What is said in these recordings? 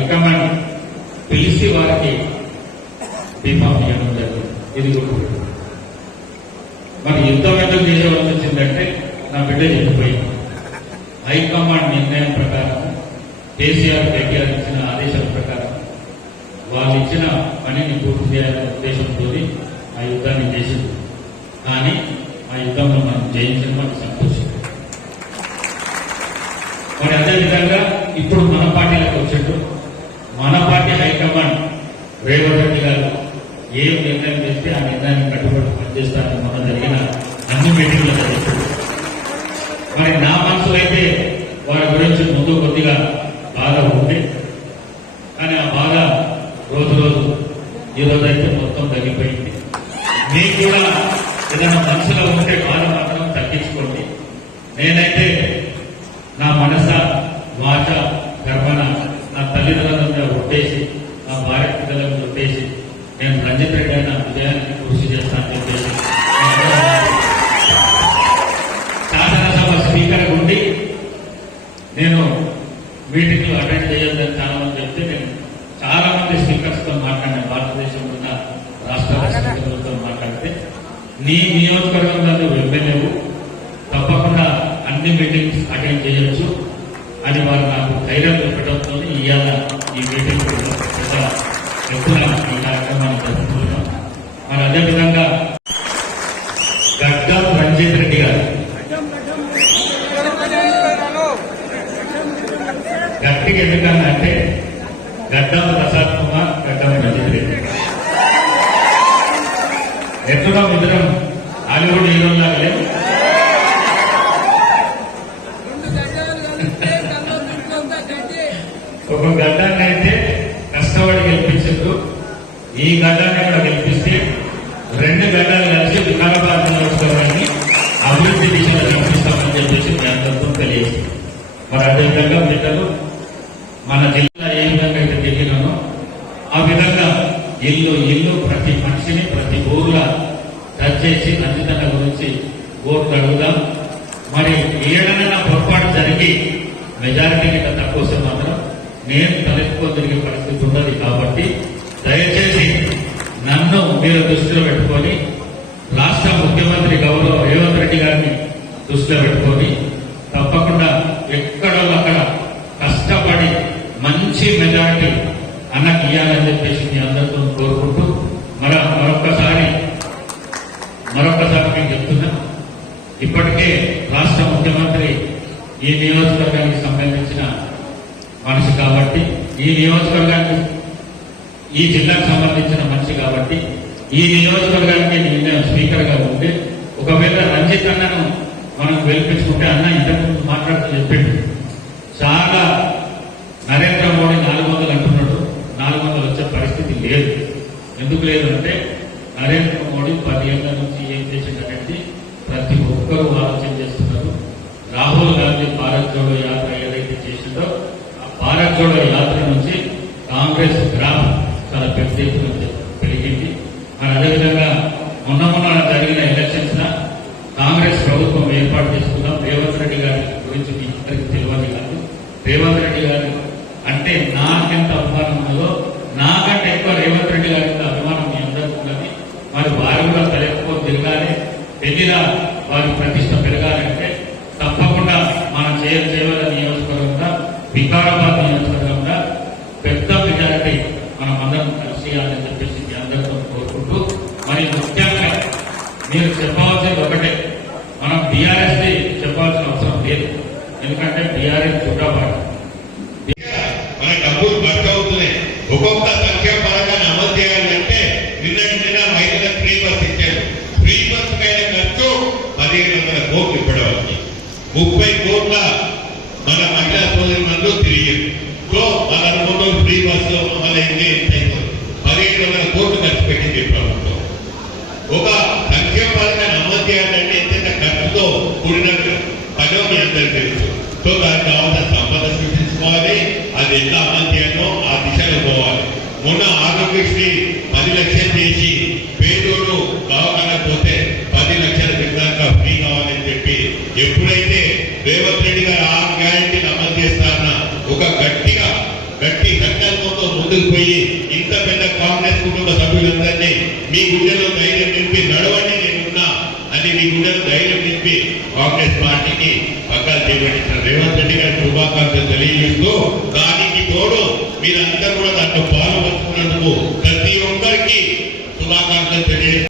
Recommend పిలిచి వారికి B Pharm ఇవ్వడం జరిగింది. ఇది కూడా మరి యుద్ధం ఎందుకు చేయవలసి వచ్చిందంటే నా బిడ్డ చెప్పిపోయింది హైకమాండ్ నిర్ణయం ప్రకారం కేసీఆర్ కేటీఆర్ ఇచ్చిన ఆదేశాల ప్రకారం వాళ్ళు ఇచ్చిన పనిని పూర్తి చేయాలనే ఉద్దేశంతో ఆ యుద్ధాన్ని చేసింది. కానీ ఆ యుద్ధంలో మనం జయించడం మనకు సంతోషం. మరి అదేవిధంగా ఇప్పుడు మన పార్టీలకు వచ్చిండు మన పార్టీ హైకమాండ్ రేవంత్ గారు ఏం నిర్ణయం చేస్తే ఆ నిర్ణయాన్ని కట్టుబడి పనిచేస్తారని మన జరిగిన అన్ని మీటింగ్లో జరిగింది. మరి నా మనసులో అయితే వారి గురించి ముందు కొద్దిగా బాధ ఉంది. కానీ ఆ బాధ రోజు రోజు ఈరోజు అయితే మొత్తం తగ్గిపోయింది. మీకు కూడా ఏదైనా మనసులో ఉంటే బాధ మాత్రం తగ్గించుకోండి. నేనైతే నా మనసా వాచ కర్మన నా తల్లిదండ్రుల మీద ఒట్టేసి నా భార్య పిల్లల మీద ఒట్టేసి నేను రంజిత్ రెడ్డి కృషి చేస్తానని చెప్పేసి శాసనసభ స్పీకర్ ఉండి నేను మీటింగ్లు అటెండ్ చేయొద్దని చాలా మంది చెప్తే నేను చాలా మంది స్పీకర్స్తో మాట్లాడిన భారతదేశంలో ఉన్న రాష్ట్రాల స్పీకర్లతో మాట్లాడితే నీ నియోజకవర్గంలో నువ్వు ఎమ్మెల్యేవు తప్పకుండా అన్ని మీటింగ్స్ అటెండ్ చేయొచ్చు అని వారు నాకు ధైర్యం చెప్పడంతో ఇవాళ ఈ మీటింగ్ చెప్తున్నాను ఈ కార్యక్రమాన్ని జరుపుకుంటున్నాం మరి అదేవిధంగా గడ్డం రంజిత్ రెడ్డి గారు. గట్టిగా ఎందుకన్నా అంటే గడ్డం ప్రసాద్ కుమార్ గడ్డం రంజిత్ రెడ్డి ఎట్లా ఇద్దరం హాలీవుడ్ హీరోలాగా విధంగా బిడ్డలు మన జిల్లా ఏ విధంగా అయితే తిరిగినానో ఆ విధంగా ఇల్లు ఇల్లు ప్రతి మనిషిని ప్రతి ఊర్లో టచ్ చేసి నందితన గురించి ఓట్లు అడుగుదాం. మరి ఏడనైనా పొరపాటు జరిగి మెజారిటీ కింద తక్కువ వస్తే మాత్రం నేను తలెత్తుకొని తిరిగే పరిస్థితి ఉన్నది కాబట్టి దయచేసి నన్ను మీరు దృష్టిలో పెట్టుకొని రాష్ట్ర ముఖ్యమంత్రి గౌరవ రేవంత్ రెడ్డి గారిని దృష్టిలో పెట్టుకొని తప్పకుండా ఎక్కడో అక్కడ కష్టపడి మంచి మెజారిటీ అన్నకి ఇవ్వాలని చెప్పేసి మీ అందరితో కోరుకుంటూ మర మరొక్కసారి మరొకసారి నేను చెప్తున్నా. ఇప్పటికే రాష్ట్ర ముఖ్యమంత్రి ఈ నియోజకవర్గానికి సంబంధించిన మనిషి కాబట్టి ఈ నియోజకవర్గానికి ఈ జిల్లాకు సంబంధించిన మనిషి కాబట్టి ఈ నియోజకవర్గానికి నేను స్పీకర్గా ఉంటే ఒకవేళ రంజిత్ అన్నను మనం వెలిపించుకుంటే అన్న ఇంతకుముందు మాట్లాడుతూ చెప్పిండు. చాలా నరేంద్ర మోడీ నాలుగు వందలు అంటున్నాడు. నాలుగు వందలు వచ్చే పరిస్థితి లేదు. ఎందుకు లేదు అంటే నరేంద్ర మోడీ పదిహేళ్ళ నుంచి ఏం చేసిందంటే ప్రతి ఒక్కరూ ఆలోచన చేస్తున్నారు. రాహుల్ గాంధీ భారత్ జోడో యాత్ర ఏదైతే చేసిందో ఆ భారత్ జోడో యాత్ర నుంచి కాంగ్రెస్ గ్రాఫ్ చాలా పెద్ద ఎత్తున పెరిగింది మరి అదేవిధంగా మొన్న మొన్న జరిగిన ఎలక్షన్స్ న కాంగ్రెస్ ప్రభుత్వం ఏర్పాటు చేసుకుందాం రేవంత్ రెడ్డి గారి గురించి మీ తెలియదు కాదు. రేవంత్ రెడ్డి గారు అంటే నాకెంత అభిమానం ఉన్నదో నాకంటే ఎక్కువ రేవంత్ రెడ్డి గారి అభిమానం మీ అందరికీ ఉన్నది. మరి వారు కూడా తలెక్కువ తిరగాలి. పెళ్ళిగా వారి ప్రతిష్ట పెరగాలంటే తప్పకుండా మనం చేయ చేయవల నియోజకవర్గంగా వికారాబాద్ నియోజకవర్గంగా పెద్ద మెజారిటీ మనం అందరం కలిసి చేయాలని చెప్పేసి మీ అందరితో కోరుకుంటూ మరి ముఖ్యంగా మీరు చెప్పవలసింది ఒకటే మనం బీఆర్ఎస్ని చెప్పాల్సిన అవసరం లేదు ఎందుకంటే బీఆర్ఎస్ చుట్టాబాటు మన డబ్బులు ఖర్చు అవుతున్నాయి ఒక్కొక్క సంఖ్య పరంగా అమలు చేయాలంటే నిన్నటి నిన్న మహిళలకు ఫ్రీ బస్ ఇచ్చారు ఫ్రీ బస్ పైన ఖర్చు పదిహేను వందల కోట్లు ఇప్పటివరకు ముప్పై కోట్ల మన మహిళా సోదరి మందు తిరిగారు సో మన ముందు ఫ్రీ బస్సు అమలైంది ఎంత పదిహేను వందల కోట్లు ఖర్చు పెట్టింది ప్రభుత్వం. ఒక మీ గుండెలో ధైర్యం నింపి నడవండి నేనున్నా అని మీ గుండెలో ధైర్యం నింపి కాంగ్రెస్ పార్టీకి పక్కన చేపట్టించిన రేవంత్ రెడ్డి గారి శుభాకాంక్షలు తెలియజేస్తూ దానికి తోడు మీరందరూ కూడా దాంట్లో పాలు పంచుకున్నందుకు ప్రతి ఒక్కరికి శుభాకాంక్షలు తెలియజేస్తారు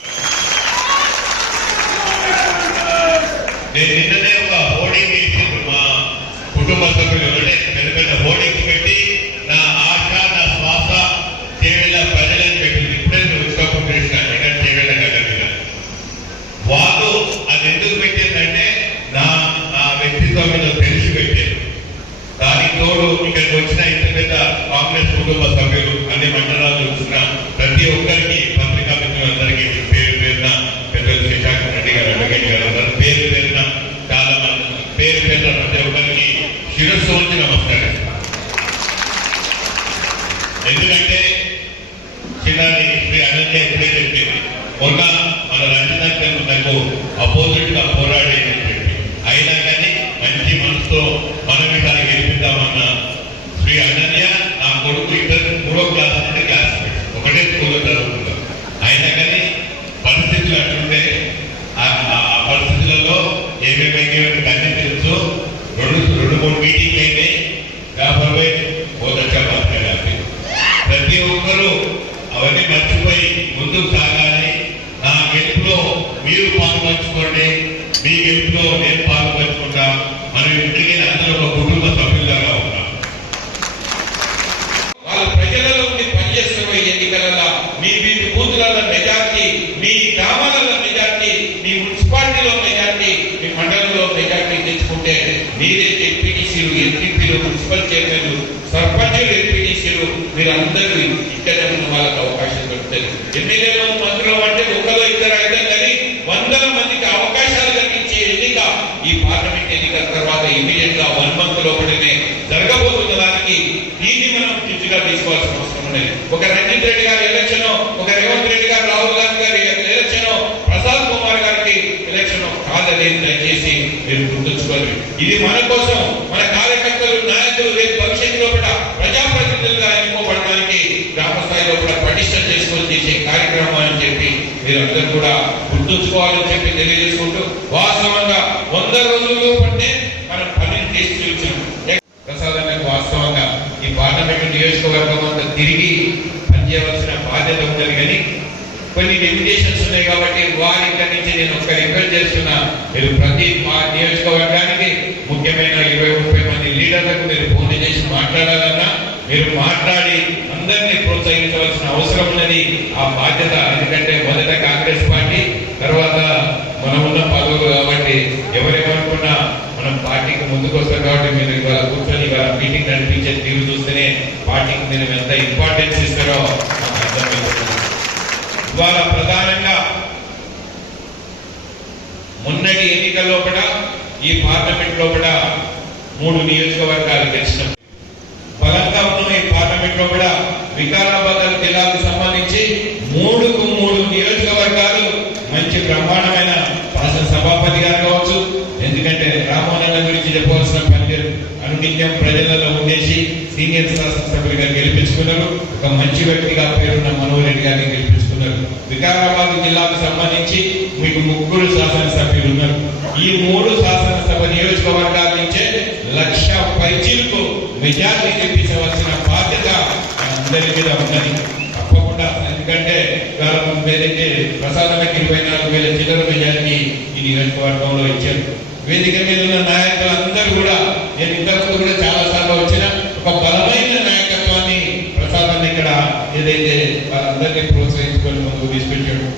उनका ఎంపీటీసీలు మీరందరూ ఇక్కడ ఉన్న వాళ్ళకి అవకాశం దొరుకుతుంది ఎమ్మెల్యేలు మంత్రులు అంటే ఒకరు ఇద్దరు అయితే కానీ వందల మందికి అవకాశాలు కలిగించే ఎన్నిక ఈ పార్లమెంట్ ఎన్నికల తర్వాత ఇమీడియట్గా వన్ మంత్ లోపలనే జరగబోతున్న దానికి దీన్ని మనం చిచ్చుగా తీసుకోవాల్సిన అవసరం ఉన్నది. ఒక రంజిత్ రెడ్డి గారి ఎలక్షన్ ఒక రేవంత్ రెడ్డి గారు రాహుల్ గాంధీ గారి ఎలక్షన్ ప్రసాద్ కుమార్ గారికి ఎలక్షన్ కాదని దయచేసి మీరు గుర్తుంచుకోవాలి. ఇది మన కోసం మీరందరూ కూడా గుర్తుంచుకోవాలని చెప్పి తెలియజేసుకుంటూ వాస్తవంగా వంద రోజులు పట్టే మనం పనిని చేసి చూసాం ప్రసాదానికి వాస్తవంగా ఈ పార్లమెంట్ నియోజకవర్గం అంతా తిరిగి పనిచేయవలసిన బాధ్యత ఉన్నది కానీ కొన్ని లిమిటేషన్స్ ఉన్నాయి కాబట్టి వారి నుంచి నేను ఒక రిక్వెస్ట్ చేస్తున్నా. మీరు ప్రతి మా నియోజకవర్గానికి ముఖ్యమైన ఇరవై ముప్పై మంది లీడర్లకు మీరు ఫోన్ చేసి మాట్లాడాలన్నా మీరు మాట్లాడి తీసుకోవాల్సిన అవసరం ఉన్నది. ఆ బాధ్యత ఎందుకంటే మొదట కాంగ్రెస్ పార్టీ తర్వాత మనం ఉన్న పదవులు కాబట్టి ఎవరేమనుకున్నా మనం పార్టీకి ముందుకు వస్తాం కాబట్టి మీరు ఇవాళ కూర్చొని ఇవాళ మీటింగ్ నడిపించే తీరు చూస్తేనే పార్టీకి మీరు ఎంత ఇంపార్టెన్స్ ఇస్తారో అర్థమవుతుంది. ఇవాళ ప్రధానంగా మొన్నటి ఎన్నికల లోపల ఈ పార్లమెంట్ లోపల మూడు నియోజకవర్గాలు గెలిచినాం. ఉన్న లో కూడా వికారాబాద్ జిల్లాకు సంబంధించి మూడుకు మూడు నియోజకవర్గాలు మంచి బ్రహ్మాండమైన శాసన సభాపతి గారు కావచ్చు. ఎందుకంటే రామానంద గురించి చెప్పవలసిన పనితీరు అనునిత్యం ప్రజలలో ఉండేసి సీనియర్ శాసనసభ్యులుగా గెలిపించుకున్నారు. ఒక మంచి వ్యక్తిగా పేరున్న మనోహర్ రెడ్డి గారిని గెలిపించుకున్నారు. వికారాబాద్ జిల్లాకు సంబంధించి మీకు ముగ్గురు శాసనసభ్యులు ఉన్నారు. ఈ మూడు శాసనసభ నియోజకవర్గాల నుంచే లక్ష పైచీలకు మెజార్టీ తెప్పించవలసిన అందరి మీద ఉన్నది. తప్పకుండా ఎందుకంటే ఇవాళ ఏదైతే ప్రసాదానికి ఇరవై నాలుగు వేల చిల్లర మెజార్టీ ఈ నియోజకవర్గంలో ఇచ్చారు. వేదిక మీద ఉన్న నాయకులందరూ కూడా నేను ఇంతకుముందు కూడా చాలా సార్లు వచ్చిన ఒక బలమైన నాయకత్వాన్ని ప్రసాదాన్ని ఇక్కడ ఏదైతే వాళ్ళందరినీ ప్రోత్సహించుకొని ముందుకు తీసుకొచ్చాడు.